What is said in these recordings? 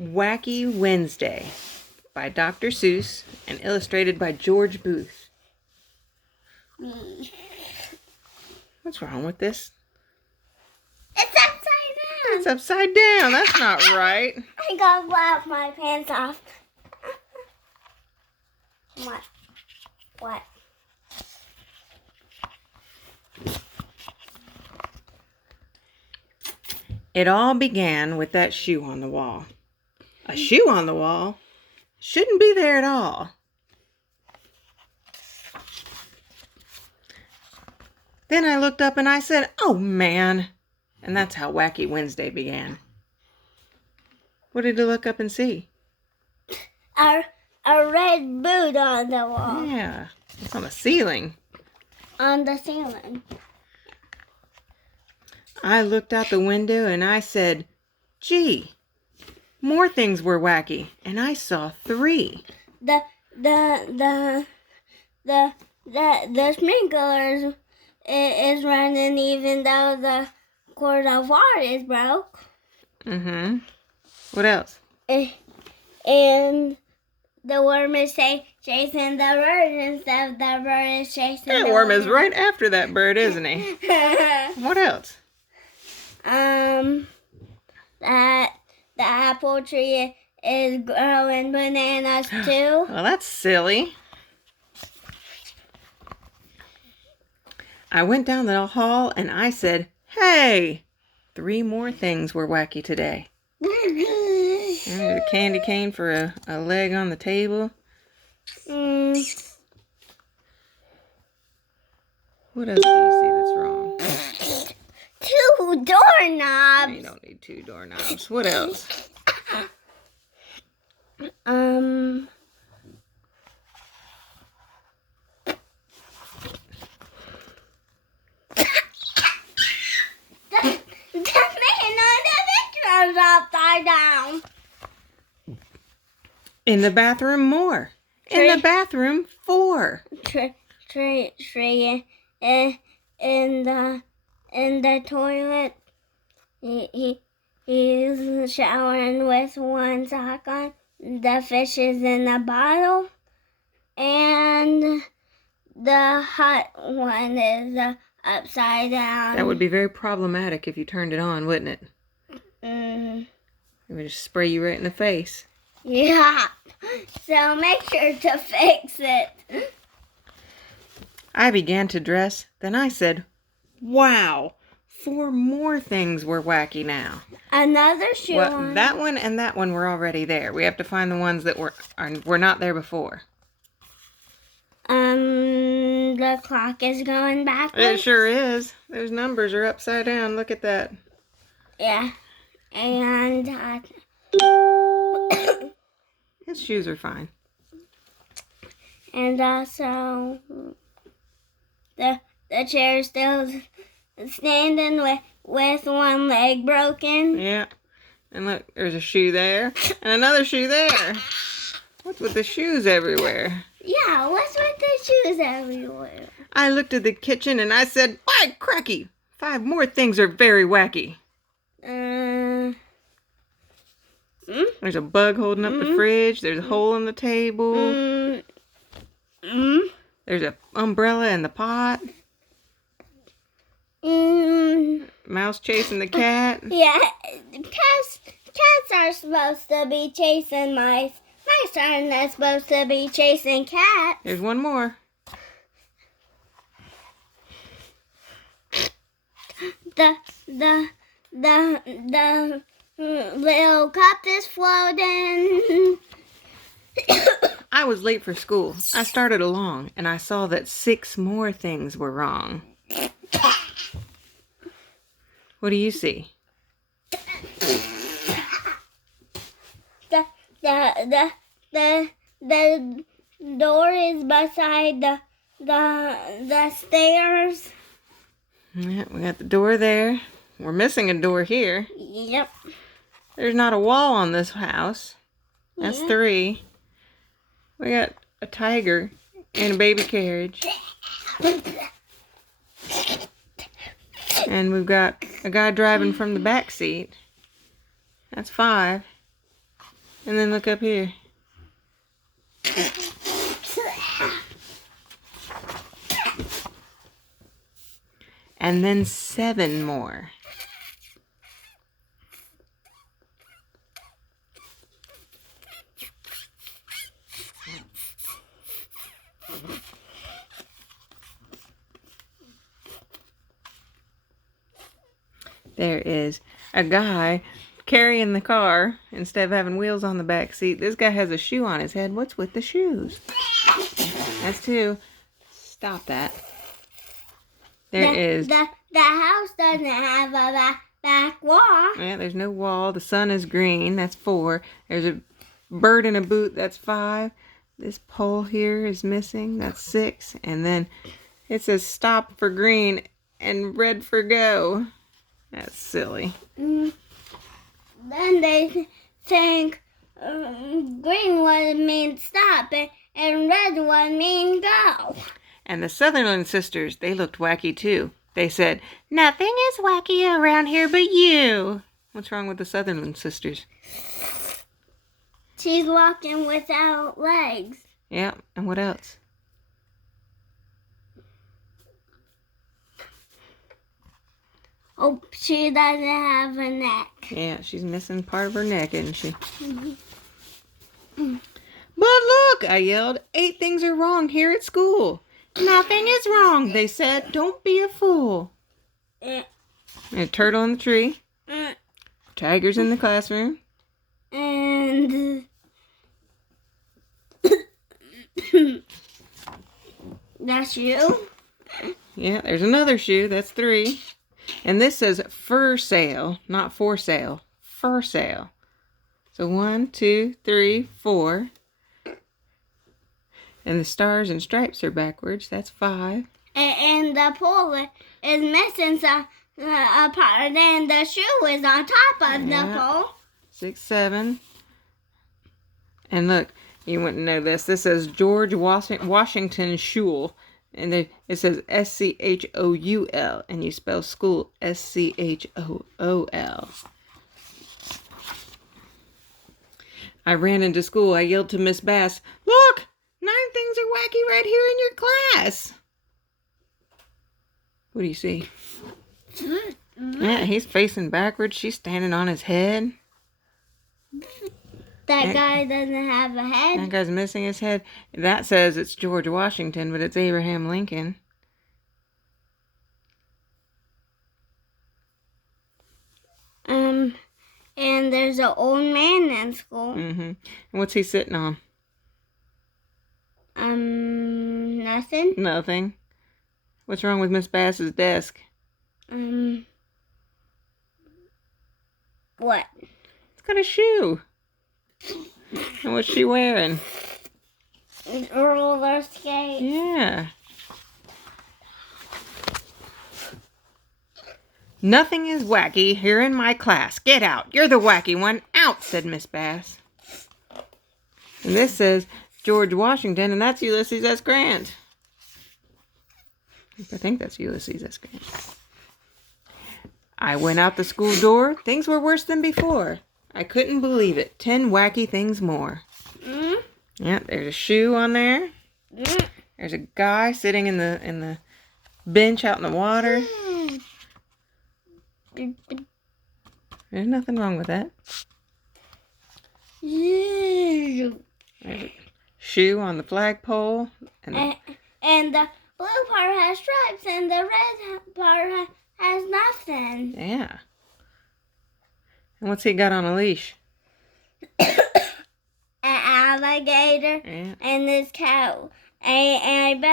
Wacky Wednesday by Dr. Seuss and illustrated by George Booth. What's wrong with this? It's upside down. It's upside down. That's not right. I gotta wipe my pants off. What? It all began with that shoe on the wall. A shoe on the wall? Shouldn't be there at all. Then I looked up and I said, "Oh man." And that's how Wacky Wednesday began. What did you look up and see? A red boot on the wall. Yeah, it's on the ceiling. On the ceiling. I looked out the window and I said, "Gee, more things were wacky." And I saw 3. The sprinklers is running even though the cord of water is broke. Mm-hmm. What else? And the worm is chasing the bird instead of the bird is chasing That the worm is right after that bird, isn't he? What else? That the apple tree is growing bananas too. Well, that's silly. I went down the hall and I said, "Hey, 3 more things were wacky today." There's a candy cane for a leg on the table. What else do you see that's wrong? 2 doorknobs. You don't need 2 doorknobs. What else? The man on the picture is upside down. In the bathroom, more. In the bathroom, 4. Tree in the toilet. He's showering with 1 sock on. The fish is in a bottle, and the hot one is upside down. That would be very problematic if you turned it on, wouldn't it? It would just spray you right in the face. Yeah. So make sure to fix it. I began to dress. Then I said, "Wow, 4 more things were wacky now." Another shoe Well, on. that one and that one were already there. We have to find the ones that were not there before. The clock is going backwards. It sure is. Those numbers are upside down. Look at that. Yeah. And His shoes are fine. and also the chair is still standing with 1 leg broken. Yeah. And look, there's a shoe there and another shoe there. What's with the shoes everywhere? Yeah, what's with the shoes everywhere? I looked at the kitchen and I said, "By cracky, 5 more things are very wacky." There's a bug holding up the fridge. There's a hole in the table. There's an umbrella in the pot. Mouse chasing the cat. Yeah, cats are supposed to be chasing mice. Mice are not supposed to be chasing cats. There's one more. The little cup is floating. I was late for school. I started along and I saw that 6 more things were wrong. What do you see? The door is beside the stairs. Yeah, we got the door there. We're missing a door here. Yep. There's not a wall on this house. That's 3. We got a tiger and a baby carriage. And we've got a guy driving from the back seat. That's 5. And then look up here. And then 7 more. There is a guy carrying the car instead of having wheels on the back seat. This guy has a shoe on his head. What's with the shoes? That's 2. Stop that. There is. The house doesn't have a back wall. Yeah, there's no wall. The sun is green. That's 4. There's a bird in a boot. That's 5. This pole here is missing. That's 6. And then it says stop for green and red for go. That's silly. Then they think green one means stop and red one means go. And the Sutherland sisters, they looked wacky too. They said, nothing is wacky around here but you. What's wrong with the Sutherland sisters? She's walking without legs. Yeah, and what else? Oh, she doesn't have a neck. Yeah, she's missing part of her neck, isn't she? But look, I yelled, 8 things are wrong here at school. Nothing is wrong, they said. Don't be a fool. And a turtle in the tree. Tigers in the classroom. And that's you. Yeah, there's another shoe. That's 3. And this says fur sale, not for sale. Fur sale. So 1, 2, 3, 4. And the stars and stripes are backwards. That's 5. And the pole is missing a part, and the shoe is on top of the pole. 6, 7. And look, you wouldn't know this. This says George Washington School. And it says S-C-H-O-U-L. And you spell school S-C-H-O-O-L. I ran into school. I yelled to Miss Bass, look! 9 things are wacky right here in your class. What do you see? Yeah, he's facing backwards. She's standing on his head. That guy doesn't have a head. That guy's missing his head. That says it's George Washington, but it's Abraham Lincoln. And there's an old man in school. And what's he sitting on? Nothing. Nothing. What's wrong with Miss Bass's desk? What? It's got a shoe. And what's she wearing? Roller skate. Yeah. Nothing is wacky here in my class. Get out. You're the wacky one. Out, said Miss Bass. And this says George Washington, and that's Ulysses S. Grant. I think that's Ulysses S. Grant. I went out the school door. Things were worse than before. I couldn't believe it. 10 wacky things more. Yeah, there's a shoe on there. There's a guy sitting in the bench out in the water. There's nothing wrong with that. There's a shoe on the flagpole. And the blue part has stripes and the red part has nothing. Yeah. And what's he got on a leash? An alligator and this cat. And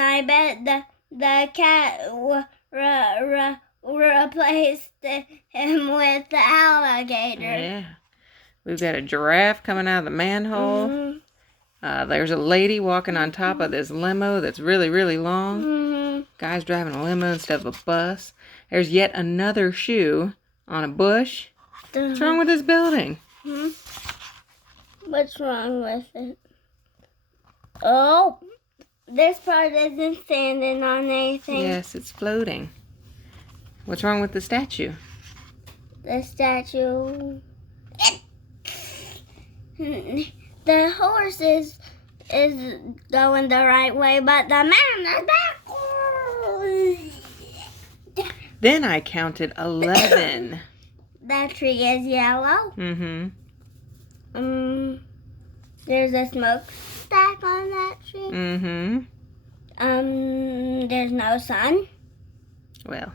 I bet the cat replaced him with the alligator. Yeah. We've got a giraffe coming out of the manhole. There's a lady walking on top of this limo that's really, really long. Guy's driving a limo instead of a bus. There's yet another shoe on a bush. What's wrong with this building? What's wrong with it? Oh, this part isn't standing on anything. Yes, it's floating. What's wrong with the statue? The statue. the horse is going the right way, but the man is backwards. Then I counted 11. That tree is yellow. Mm-hmm. There's a smokestack on that tree. Mm-hmm. There's no sun. Well,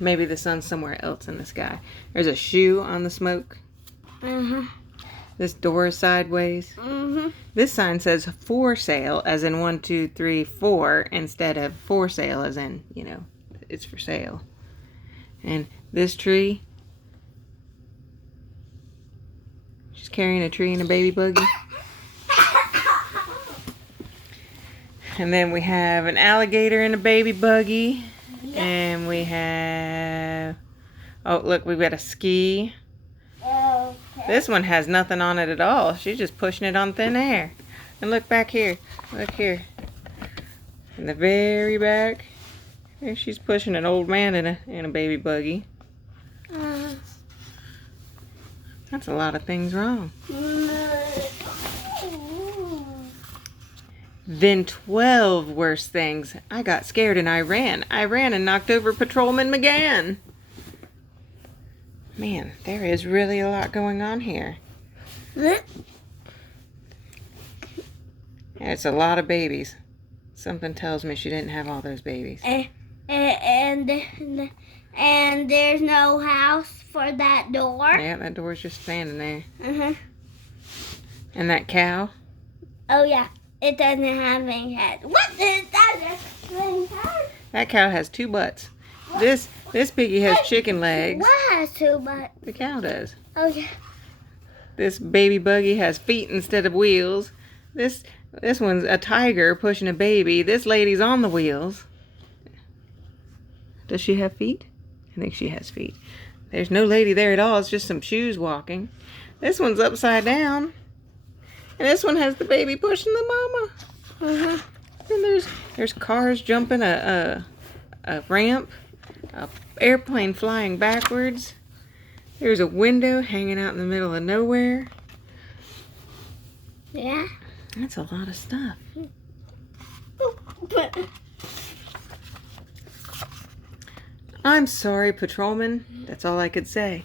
maybe the sun's somewhere else in the sky. There's a shoe on the smoke. This door is sideways. This sign says for sale, as in 1, 2, 3, 4, instead of for sale, as in, you know, it's for sale. And this tree, she's carrying a tree in a baby buggy. And then we have an alligator in a baby buggy. Yep. And we have, oh look, we've got a ski. Okay. This one has nothing on it at all. She's just pushing it on thin air. And look back here. Look here. In the very back, there she's pushing an old man in a baby buggy. That's a lot of things wrong. Then 12 worse things. I got scared and I ran. I ran and knocked over Patrolman McGann. Man, there is really a lot going on here. It's a lot of babies. Something tells me she didn't have all those babies. And there's no house for that door. Yeah, that door's just standing there. And that cow? Oh yeah, it doesn't have any head. What is that? That cow has 2 butts. This piggy has chicken legs. What has 2 butts? The cow does. Oh yeah. This baby buggy has feet instead of wheels. This one's a tiger pushing a baby. This lady's on the wheels. Does she have feet? I think she has feet. There's no lady there at all. It's just some shoes walking. This one's upside down. And this one has the baby pushing the mama. And there's cars jumping a ramp. A airplane flying backwards. There's a window hanging out in the middle of nowhere. Yeah. That's a lot of stuff. I'm sorry, Patrolman. That's all I could say.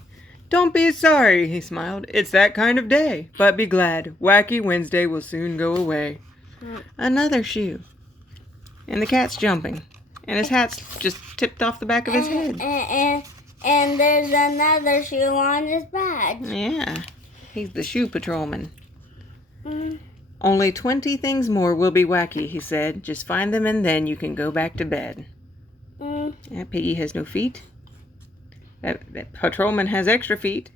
Don't be sorry, he smiled. It's that kind of day. But be glad. Wacky Wednesday will soon go away. Another shoe. And the cat's jumping. And his hat's just tipped off the back of his head. And there's another shoe on his badge. Yeah. He's the shoe patrolman. Only 20 things more will be wacky, he said. Just find them and then you can go back to bed. That piggy has no feet. That patrolman has extra feet.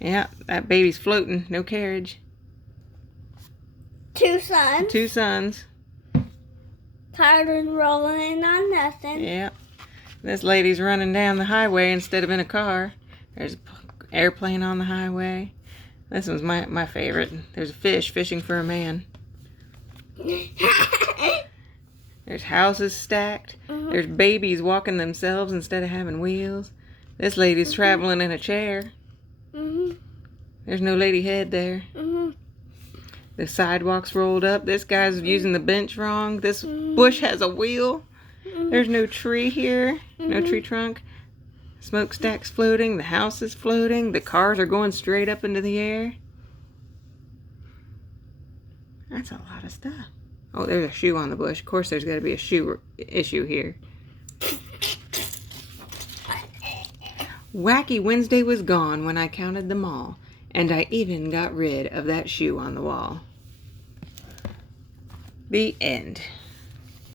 Yeah, that baby's floating. No carriage. 2 sons. 2 sons. Cars rolling on nothing. Yeah. This lady's running down the highway instead of in a car. There's an airplane on the highway. This one's my favorite. There's a fish fishing for a man. There's houses stacked. There's babies walking themselves instead of having wheels. This lady's traveling in a chair. There's no lady head there. The sidewalk's rolled up. This guy's using the bench wrong. This bush has a wheel. There's no tree here. No tree trunk. Smokestack's floating. The house is floating. The cars are going straight up into the air. That's a lot of stuff. Oh, there's a shoe on the bush. Of course, there's got to be a shoe issue here. Wacky Wednesday was gone when I counted them all. And I even got rid of that shoe on the wall. The end.